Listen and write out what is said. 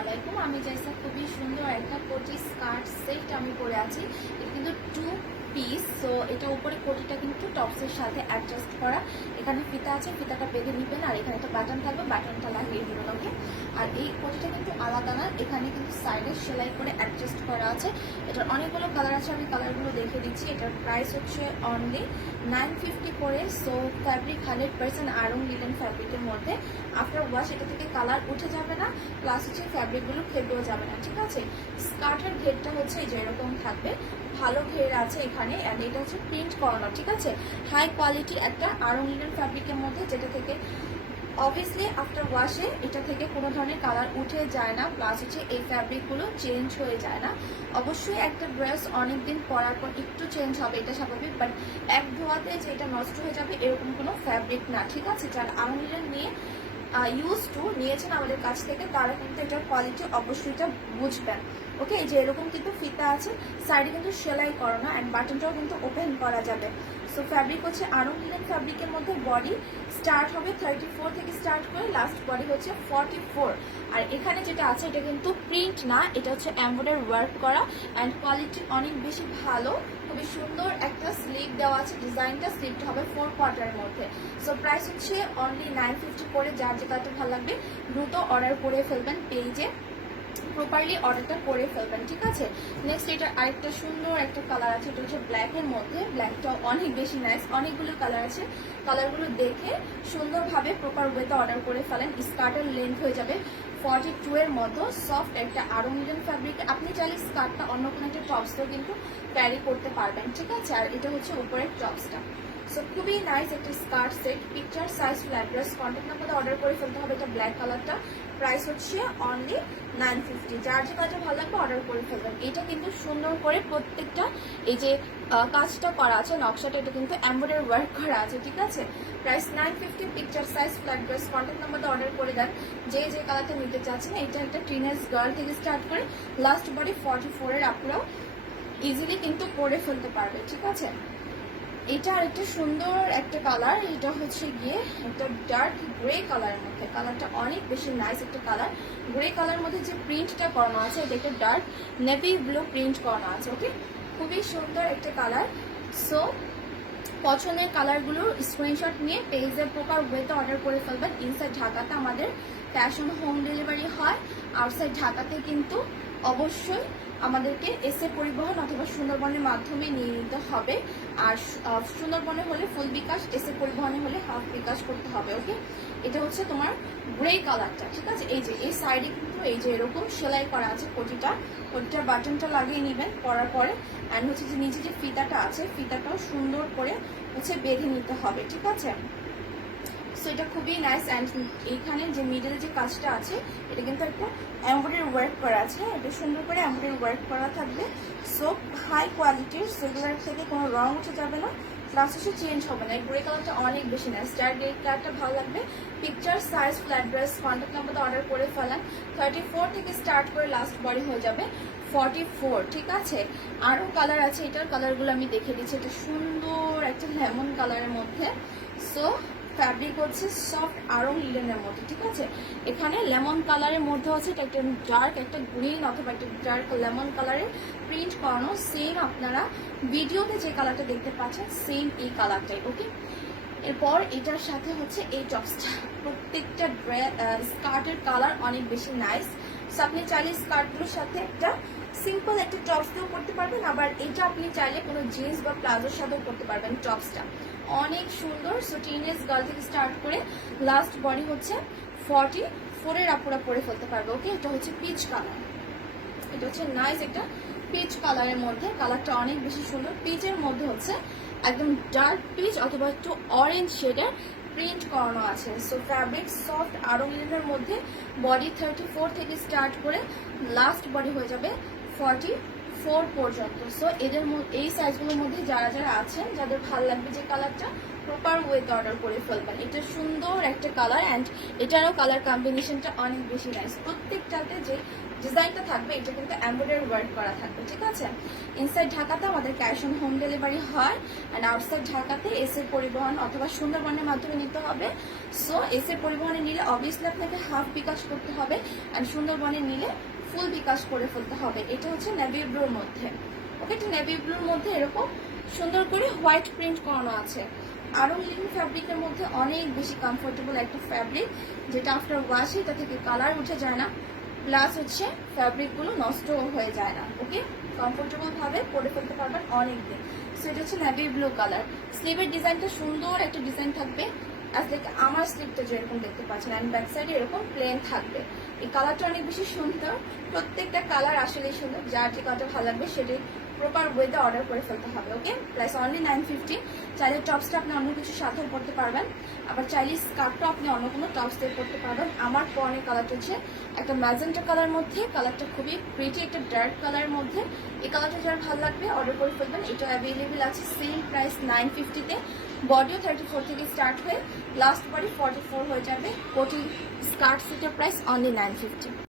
আলাইকুম। আমি জাইসা খুবই সুন্দর একটা কোটি স্কার্ট সেট আমি পরে আছি। এটা কিন্তু 2 পিস। সো এটা উপরে কোটিটা কিন্তু টপসের সাথে অ্যাডজাস্ট করা। এখানে ফিতা আছে, ফিতাটা বেঁধে নেবেন। আর এখানে একটা বাটন থাকবে, বাটনটা লাগিয়ে নেবেন। ওকে, আর এই কোটিটা কিন্তু আলাদা না, এখানে কিন্তু সাইডে সেলাই করে অ্যাডজাস্ট করা আছে। এটার অনেকগুলো কালার আছে, আমি কালারগুলো দেখে দিচ্ছি। এটার প্রাইস হচ্ছে অনলি 950 করে। সো ফ্যাব্রিক 100% আয়রন লিনেন ফ্যাব্রিকের মধ্যে। আফটার ওয়াশ এটা থেকে কালার উঠে যাবে না, প্লাস হচ্ছে ফ্যাব্রিকগুলো ফেটেও যাবে না। ঠিক আছে, স্কার্টের ঘেরটা হচ্ছে যে এরকম থাকবে, ভালো ঘের আছে এখানে। অ্যান্ড এটা হচ্ছে প্রিন্ট করানো। ঠিক আছে, হাই কোয়ালিটির একটা আয়রন লিনেন ফ্যাব্রিকের মধ্যে, যেটা থেকে অবভিয়াসলি আফটার ওয়াশে এটা থেকে কোনো ধরনের কালার উঠে যায় না, প্লাস হচ্ছে এই ফ্যাব্রিকগুলো চেঞ্জ হয়ে যায় না। অবশ্যই একটা ড্রেস অনেকদিন পরার পর একটু চেঞ্জ হবে, এটা স্বাভাবিক, বাট এক ধোয়াতে যে এটা নষ্ট হয়ে যাবে এরকম কোনো ফ্যাব্রিক না। ঠিক আছে, যারা আয়রন লিনেন নিয়ে ইউজ টু নিয়েছেন আমাদের কাছ থেকে, তারা কিন্তু এটার কোয়ালিটি অবশ্যই এটা বুঝবেন। ওকে, এই যে এরকম কিন্তু ফিতা আছে, সাইডে কিন্তু সেলাই করানো, অ্যান্ড বাটনটাও কিন্তু ওপেন করা যাবে। সো ফ্যাব্রিক হচ্ছে আয়রন লিনেন ফ্যাব্রিকের মধ্যে। বডি স্টার্ট হবে 34 থেকে স্টার্ট করে লাস্ট বডি হচ্ছে 44। আর এখানে যেটা আছে এটা কিন্তু প্রিন্ট না, এটা হচ্ছে এমব্রয়ডারি ওয়ার্ক করা, অ্যান্ড কোয়ালিটি অনেক বেশি ভালো। খুবই সুন্দর একটা স্লিভ দেওয়া আছে, ডিজাইনটা স্লিভটা হবে 4 কোয়ার্টারের মধ্যে। সো প্রাইস হচ্ছে অনলি 950 করে। যার যে কালারটা ভালো লাগবে দ্রুত অর্ডার করে ফেলবেন, পেজে প্রপারলি অর্ডারটা করে ফেলবেন। ঠিক আছে, নেক্সট এটার আরেকটা সুন্দর একটা কালার আছে, এটা হচ্ছে ব্ল্যাকের মধ্যে। ব্ল্যাকটা অনেক বেশি নাইস, অনেকগুলো কালার আছে, কালারগুলো দেখে সুন্দরভাবে প্রপার ওয়েতে অর্ডার করে ফেলেন। স্কার্টের লেন্থ হয়ে যাবে 42 এর মতো। সফট একটা আয়রন লিনেন ফ্যাব্রিক। আপনি চাইলে স্কার্টটা অন্য কোনো একটা টপসটাও কিন্তু ক্যারি করতে পারবেন। ঠিক আছে, আর এটা হচ্ছে উপরের টপসটা। সো খুবই নাইস একটা skirt set, picture size flat dress. Contact নাম্বারে অর্ডার করে ফেলতে হবে। এটা ব্ল্যাক কালারটা, প্রাইস হচ্ছে অনলি 950। যার যে কাজটা ভালো লাগবে অর্ডার করে ফেলবেন। এটা কিন্তু সুন্দর করে প্রত্যেকটা এই যে কাজটা করা আছে, নকশাটা, এটা কিন্তু এমব্রয়ডারি ওয়ার্ক করা আছে। ঠিক আছে, price 950, picture size flat dress. Contact নাম্বারে অর্ডার করে দেন যে যে কালারটা নিতে চাচ্ছেন। এটা একটা টিনেজ গার্ল থেকে স্টার্ট করে লাস্ট বডি 44 এর আপনারাও ইজিলি কিন্তু পরে ফেলতে পারবে। ঠিক আছে, এটা আরেকটা সুন্দর একটা কালার, এটা হচ্ছে গিয়ে একটা ডার্ক গ্রে কালারের মধ্যে। কালারটা অনেক বেশি নাইস একটা কালার। গ্রে কালার মধ্যে যে প্রিন্টটা করানো আছে, এটা একটা ডার্ক নেভি ব্লু প্রিন্ট করানো আছে। ওকে, খুবই সুন্দর একটা কালার। সো পছন্দের কালারগুলোর স্ক্রিনশট নিয়ে পেজের প্রকার ওয়েতে অর্ডার করে ফেলবেন। ইনসাইড ঢাকাতে আমাদের ক্যাশ অন হোম ডেলিভারি হয়, আউটসাইড ঢাকাতে কিন্তু অবশ্যই আমাদেরকে এসে পরিবহন অথবা সুন্দরবনের মাধ্যমে নিয়ে নিতে হবে। আর সুন্দরবনে হলে ফুল বিকাশ, এসে পরিবহনে হলে হাফ বিকাশ করতে হবে। ওকে, এটা হচ্ছে তোমার গ্রে কালারটা। ঠিক আছে, এই যে এই সাইডে কিন্তু এই যে এরকম সেলাই করা আছে কোটিটার বাটনটা লাগিয়ে নেবেন পরার পরে। অ্যান্ড হচ্ছে যে নিচে যে ফিতাটা আছে, ফিতাটাও সুন্দর করে হচ্ছে বেঁধে নিতে হবে। ঠিক আছে, সো এটা খুবই নাইস। অ্যান্ড এইখানে যে মিডলে যে কাজটা আছে, এটা কিন্তু একটা এমব্রয়ডারি ওয়ার্ক করা আছে, এটা সুন্দর করে এমব্রয়ডারি ওয়ার্ক করা থাকবে। সো হাই কোয়ালিটির, সেগুলোর থেকে কোনো রং উঠে যাবে না, প্লাস হচ্ছে চেঞ্জ হবে না। এই গ্রে কালারটা অনেক বেশি নাইস, যার গ্রে কালারটা ভালো লাগবে picture size flat dress. Contact নাম্বারে অর্ডার করে ফেলান। 34 থেকে স্টার্ট করে লাস্ট বডি হয়ে যাবে 44। ঠিক আছে, আরও কালার আছে, এটার কালারগুলো আমি দেখে দিচ্ছি। এটা সুন্দর একটা লেমন কালারের মধ্যে। সো ফ্যাব্রিক হচ্ছে সফট আয়রন লিনেনের মধ্যে। ঠিক আছে, এখানে লেমন কালারের মধ্যে আছে, এটা একটা ডার্ক একটা গ্রিন অথবা একটা ডার্ক লেমন কালারের প্রিন্ট করানো। সেম আপনারা ভিডিওতে যে কালারটা দেখতে পাচ্ছেন, সেম এই কালারটাই। ওকে, এরপর এটার সাথে হচ্ছে এই টপসটা। প্রত্যেকটা স্কার্টের কালার অনেক বেশি নাইস। সো আপনি চাইলে স্কার্টগুলোর সাথে একটা সিম্পল একটা টপস দিয়েও করতে পারবেন, আবার এটা আপনি চাইলে কোনো জিন্স বা প্লাজোর সাথেও করতে পারবেন। টপসটা অনেক সুন্দর। সো টিনেজ গার্ল থেকে স্টার্ট করে লাস্ট বডি হচ্ছে 44 এর আপুরা পরে ফেলতে পারবে। ওকে, এটা হচ্ছে পিচ কালার, এটা হচ্ছে নাইস একটা পিচ কালারের মধ্যে। কালারটা অনেক বেশি সুন্দর। পিচের মধ্যে হচ্ছে একদম ডার্ক পিচ অথবা একটু অরেঞ্জ শেডের প্রিন্ট করানো আছে। সো ফ্যাব্রিক সফট আয়রন লিনেনের মধ্যে। বডি 34 থেকে স্টার্ট করে লাস্ট বডি হয়ে যাবে 44। 4 পর্যন্ত। সো এই সাইজগুলোর মধ্যে যারা যারা আছেন, যাদের ভালো লাগবে যে কালারটা, প্রপার ওয়েতে অর্ডার করে ফেলবেন। এটা সুন্দর একটা কালার অ্যান্ড এটারও কালার কম্বিনেশনটা অনেক বেশি নাইস। প্রত্যেকটাতে যে ডিজাইনটা থাকবে এটা কিন্তু এমব্রয়ডারি ওয়ার্ক করা থাকবে, ঠিক আছে। ইনসাইড ঢাকাতে আমাদের ক্যাশ অন হোম ডেলিভারি হয় অ্যান্ড আউটসাইড ঢাকাতে এসএর পরিবহন অথবা সুন্দরবনের মাধ্যমে নিতে হবে। সো এসএর পরিবহনে নিলে অবভিয়াসলি আপনাকে হাফ বিকাশ করতে হবে অ্যান্ড সুন্দরবনে নিলে ফুল বিকাশ করে ফেলতে হবে। এটা হচ্ছে নেভি ব্লুর মধ্যে, ওকে। এটা নেভি ব্লুর মধ্যে এরকম সুন্দর করে হোয়াইট প্রিন্ট করানো আছে। আরং লিনেন ফ্যাব্রিকের মধ্যে অনেক বেশি কমফোর্টেবল একটা ফ্যাব্রিক, যেটা আফটার ওয়াশে এটা থেকে কালার উঠে যায় না, প্লাস হচ্ছে ফ্যাব্রিকগুলো নষ্ট হয়ে যায় না, ওকে। কমফোর্টেবল ভাবে পরে ফেলতে পারবেন অনেক দিন। সো এটা হচ্ছে নেভি ব্লু কালার। স্লিভের ডিজাইনটা সুন্দর একটা ডিজাইন থাকবে, আজ লাইক আমার স্লিভটা যেরকম দেখতে পাচ্ছেন, অ্যান্ড ব্যাক সাইডে এরকম প্লেন থাকবে। এই কালারটা অনেক বেশি সুন্দর, প্রত্যেকটা কালার আসলে সুন্দর। যার যে কালারটা ভালো লাগবে সেটি প্রপার ওয়েতে অর্ডার করে ফেলতে হবে, ওকে। Price only 950। চাইলে টপসটা আপনি অন্য কিছুর সাথেও পরতে পারবেন, আবার চাইলে স্কার্টটা আপনি অন্য কোনো টপস দিয়ে পরতে পারবেন। আমার পরনের কালারটা হচ্ছে একটা ম্যাজেন্টা কালার মধ্যে, কালারটা খুবই প্রিটি, একটা ডার্ক কালারের মধ্যে। এই কালারটা যার ভালো লাগবে অর্ডার করে ফেলবেন। এটা অ্যাভেলেবেল আছে সেম প্রাইস 950-তে। বডিও 34 থেকে স্টার্ট হয়ে লাস্ট বডি 44 হয়ে যাবে। কোটি স্কার্ট সেটের প্রাইস অনলি 950।